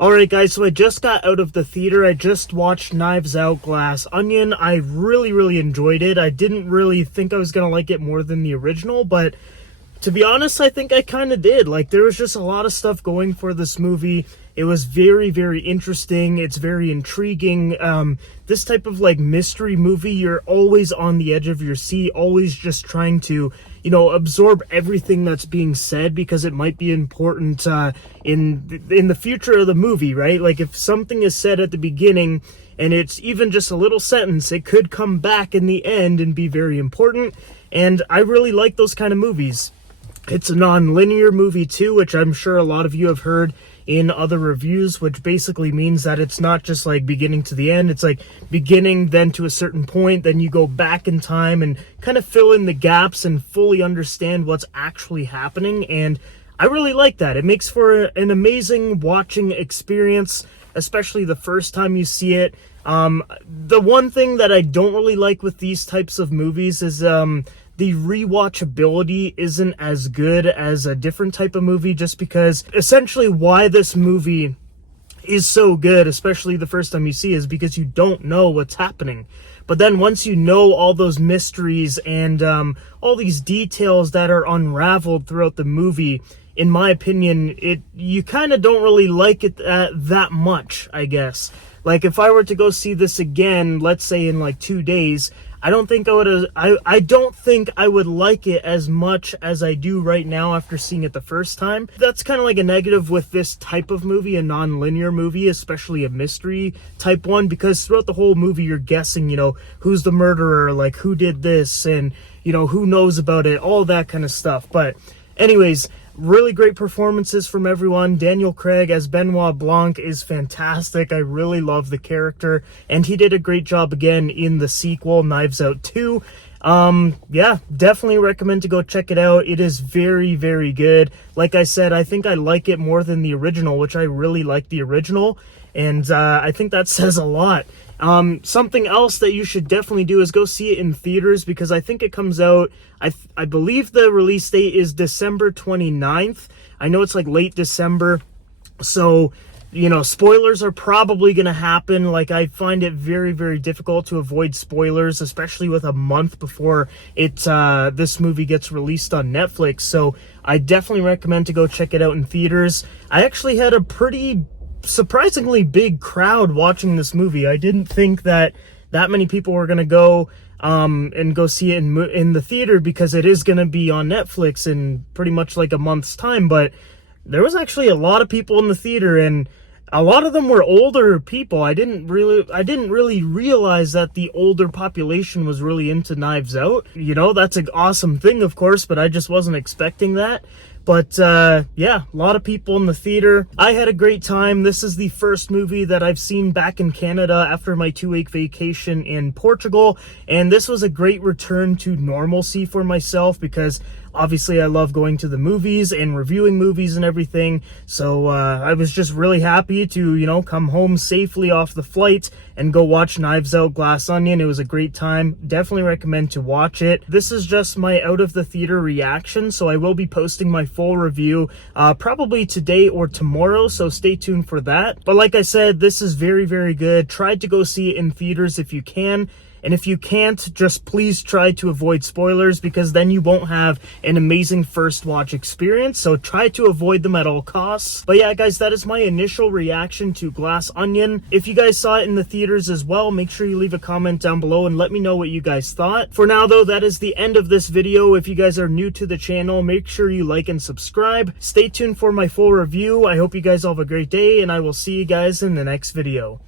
Alright guys, so I just got out of the theater. I just watched Knives Out Glass Onion. I really enjoyed it. I didn't really think I was gonna like it more than the original, but to be honest, I think I kind of did. Like, there was just a lot of stuff going for this movie. It was very interesting. It's very intriguing. This type of, like, mystery movie, you're always on the edge of your seat, always just trying to, absorb everything that's being said because it might be important in the future of the movie, right? Like, if something is said at the beginning and it's even just a little sentence, it could come back in the end and be very important. And I really like those kind of movies. It's a non-linear movie too, which I'm sure a lot of you have heard in other reviews, which basically means that it's not just like beginning to the end. It's like beginning then to a certain point, then you go back in time and kind of fill in the gaps and fully understand what's actually happening. And I really like that. It makes for an amazing watching experience, especially the first time you see it. The one thing that I don't really like with these types of movies is the rewatchability isn't as good as a different type of movie, just because essentially why this movie is so good, especially the first time you see it, is because you don't know what's happening. But then once you know all those mysteries and all these details that are unraveled throughout the movie, in my opinion, you kind of don't really like it that much, I guess. Like, if I were to go see this again, let's say in like 2 days, I don't think I would like it as much as I do right now after seeing it the first time. That's kind of like a negative with this type of movie, a non-linear movie, especially a mystery type one, because throughout the whole movie you're guessing, who's the murderer, like who did this, and who knows about it, all that kind of stuff. But anyways, really great performances from everyone. Daniel Craig as Benoit Blanc is fantastic. I really love the character, and he did a great job again in the sequel, Knives Out 2. Yeah, definitely recommend to go check it out. It is very good. Like I said, I think I like it more than the original, which I really like the original, and I think that says a lot. Something else that you should definitely do is go see it in theaters, because I think it comes out, I believe the release date is December 29th. I know it's like late December, so spoilers are probably going to happen. Like, I find it very difficult to avoid spoilers, especially with a month before this movie gets released on Netflix. So I definitely recommend to go check it out in theaters. I actually had a pretty surprisingly big crowd watching this movie. I didn't think that many people were going to go and go see it in the theater, because it is going to be on Netflix in pretty much like a month's time. But there was actually a lot of people in the theater, and a lot of them were older people. I didn't really realize that the older population was really into Knives Out. That's an awesome thing, of course, but I just wasn't expecting that. But yeah, a lot of people in the theater. I had a great time. This is the first movie that I've seen back in Canada after my 2-week vacation in Portugal, and this was a great return to normalcy for myself, because obviously I love going to the movies and reviewing movies and everything. So I was just really happy to, come home safely off the flight and go watch Knives Out Glass Onion. It was a great time. Definitely recommend to watch it. This is just my out of the theater reaction, so I will be posting my full review probably today or tomorrow, so stay tuned for that. But like I said, this is very good. Try to go see it in theaters if you can. And if you can't, just please try to avoid spoilers, because then you won't have an amazing first watch experience. So try to avoid them at all costs. But yeah, guys, that is my initial reaction to Glass Onion. If you guys saw it in the theaters as well, make sure you leave a comment down below and let me know what you guys thought. For now, though, that is the end of this video. If you guys are new to the channel, make sure you like and subscribe. Stay tuned for my full review. I hope you guys all have a great day, and I will see you guys in the next video.